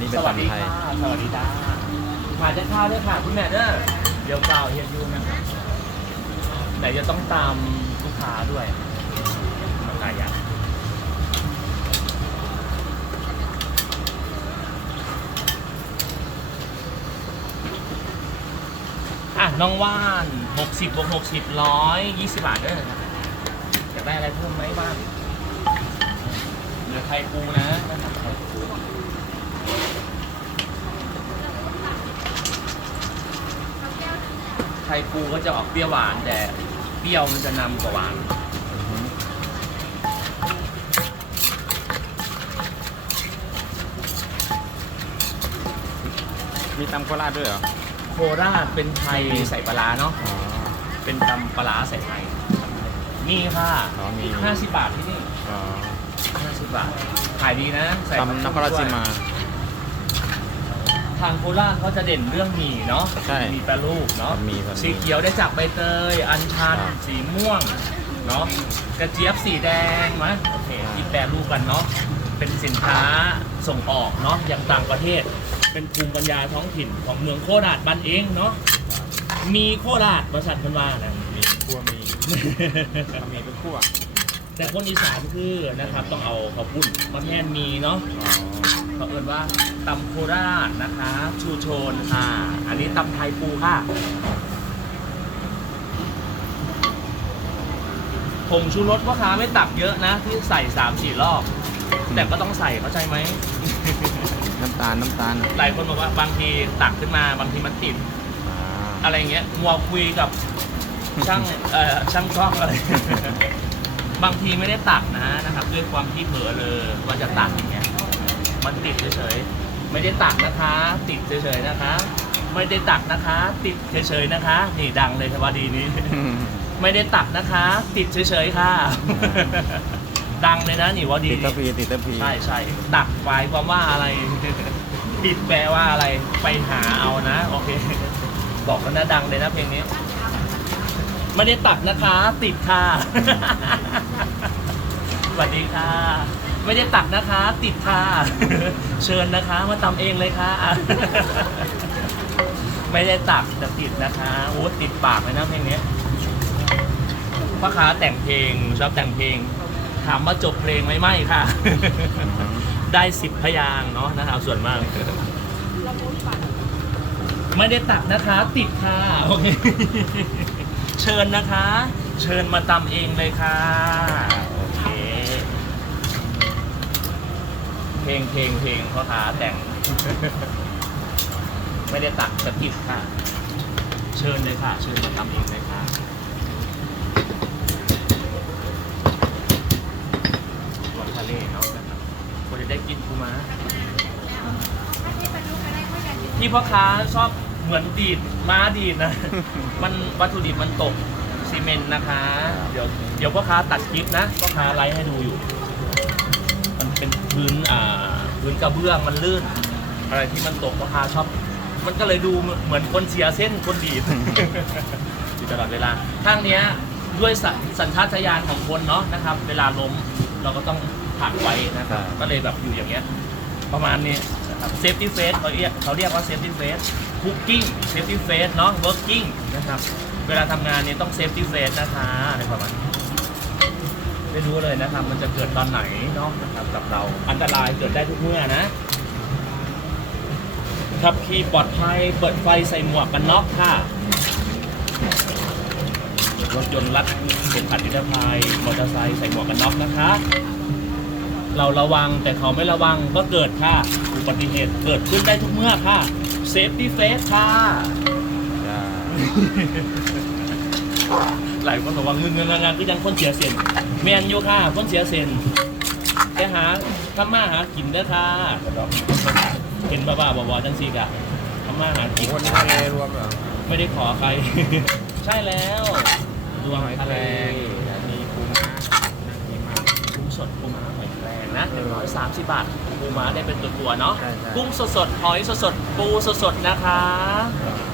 นี้เป็นสวัสดีตำไทย ค่ะสวัสดีจ้ามาจะข้าวด้วยค่ะคุณแม่เด้อเดี๋ยวเปล่าเฮียยูนะครับแต่จะต้องตามลูกค้าด้วยหลายอย่างอะน้องว่าน 60บวก60ร้อย20 บาทเด้ออยากได้อะไรเพิ่มไหมบ้างเหลือไข่ปูนะนะครับไข่ปู ไข่ปูก็จะออกเปรี้ยวหวานแต่เปรี้ยวมันจะนำกว่าหวานมีตำโคราชด้วยเหรอ โคราชเป็นไทยใส่ปลาร้าเนาะอ๋อเป็นตำปลาร้าใส่ไทยนี่ค่ะอ๋อมี ห้าสิบบาทที่นี่อ๋อห้าสิบบาทขายดีนะใส่ตำนครราชสีมา ทางโคราชเขาจะเด่นเรื่องหมี่เนาะใช่มีแปรรูปเนาะมีแบบนี้สีเขียวได้จากใบเตย อัญชัน ครับสีม่วงเนาะกระเจี๊ยบสีแดงมะโอเคที่แปรรูปกันเนาะเป็นสินค้าส่งออกเนาะอย่างต่างประเทศ เป็นภูมิปัญญาท้องถิ่นของเมืองโคราชบ้านเองเนาะมีโคราชบริษัทพันว่านะ มีคั่วมีมีเป็นคั่วแต่คนอีสานคือนะครับต้องเอาข้าวปุ้นมาแทนมีเนาะ อ๋อ เขาเอินว่าตำโคราชนะคะ ชูโชนค่ะ อันนี้ตำไทยปูค่ะผงชูรสพ่อค้าไม่ตักเยอะนะ ที่ใส่สามสี่รอบ แต่ก็ต้องใส่เข้าใจไหม น้ำตาลน้ำตาลหลายคนบอกว่าบางทีตักขึ้นมาบางทีมันติดอ่าอะไรเงี้ยมัวคุยกับช่างเอ่อช่างกล้องอะไร บางทีไม่ได้ตักนะนะครับด้วยความที่เผลอเลยว่าจะตักอย่างเงี้ย มันติดเฉยๆ ไม่ได้ตักนะคะ ติดเฉยๆนะคะ ไม่ได้ตักนะคะ ติดเฉยๆนะคะ นี่ดังเลยทว่าดีนี้ ไม่ได้ตักนะคะ ติดเฉยๆค่ะ ดังเลยนะนี่ว่าดีติดตะพีติดตะพีใช่ใช่ตักไฟความว่าอะไร ติดแปลว่าอะไร ไปหาเอานะ โอเค บอกกันนะดังเลยนะเพลงนี้ ไม่ได้ตักนะคะ ติดค่ะ สวัสดีค่ะ ไม่ได้ตักนะคะ ติดค่ะเชิญนะคะ มาตำเองเลยค่ะ ไม่ได้ตักแต่ติดนะคะโอ้ติดปากเลยนะเพลงนี้พ่อค้าแต่งเพลงชอบแต่งเพลง ถามว่าจบเพลงไหมไม่ค่ะ ได้สิบพยางเนาะนะครับส่วนมากไม่ได้ตักนะคะ ติดค่ะโอเคเชิญนะคะ เชิญมาตำเองเลยค่ะ โอ เคเพลงเพลงเพลงพ่อค้าแต่ง ไม่ได้ตักแต่ติดค่ะ เชิญเลยค่ะ เชิญมาทำเองเลยค่ะวันทะเลเนาะนะครับควรจะได้กินปูม้าที่พ่อค้าชอบเหมือนดีดม้าดีดนะ มันวัตถุดิบมันตกซีเมนต์นะคะ เดี๋ยวเดี๋ยวพ่อค้าตัดคลิปนะพ่อค้าไลฟ์ให้ดูอยู่ มันเป็นพื้นอ่า พื้นกระเบื้องมันลื่น อะไรที่มันตกพ่อค้าชอบ มันก็เลยดูเหมือนคนเสียเส้นคนดีด อยู่ตลอดเวลาข้างเนี้ยด้วยสัญสัญชาตญาณของคนเนาะนะครับ เวลาล้มเราก็ต้องผลักไว้นะครับก็เลยแบบอยู่อย่างเงี้ย ประมาณนี้นะครับเซฟตี้เฟสเขาเรียกเขาเรียกว่าเซฟตี้เฟสคุกกิ้งเซฟตี้เฟสเนาะเวิร์กกิ้งนะครับ เวลาทำงานเนี่ยต้องเซฟตี้เฟสนะคะอะไรประมาณนี้ ได้รู้เลยนะครับ มันจะเกิดตอนไหนเนาะนะครับกับเราอันตรายเกิดได้ทุกเมื่อนะขับขี่ปลอดภัยเปิดไฟใส่หมวกกันน็อกค่ะ รถยนต์รัดเข็มขัดนิรภัยมอเตอร์ไซค์ใส่หมวกกันน็อกนะคะ เราระวังแต่เขาไม่ระวังก็เกิดค่ะ อุบัติเหตุเกิดขึ้นได้ทุกเมื่อค่ะเซฟตี้เฟสค่ะ หลายคนบอกว่าเงินเงินงานงานก็ยังคนเสียเซนแมนอยู่ค่ะคนเสียเซนแกหาทำมาหากินเด้อค่ะเห็นบ้าๆบอๆจังสี่กะทำมาหากินคนทะเลรวมเหรอไม่ได้ขอใคร ใช่แล้วรวมหอยทะแครเลงมีปูม้ามีมากุ้งสดปูม้าหอยแครงนะหนึ่งร้อยสามสิบบาทปูม้าได้เป็นตัวตัวๆเนาะใช่ใช่กุ้งสดสดๆหอยสดสดๆปูสดสดๆนะคะครับ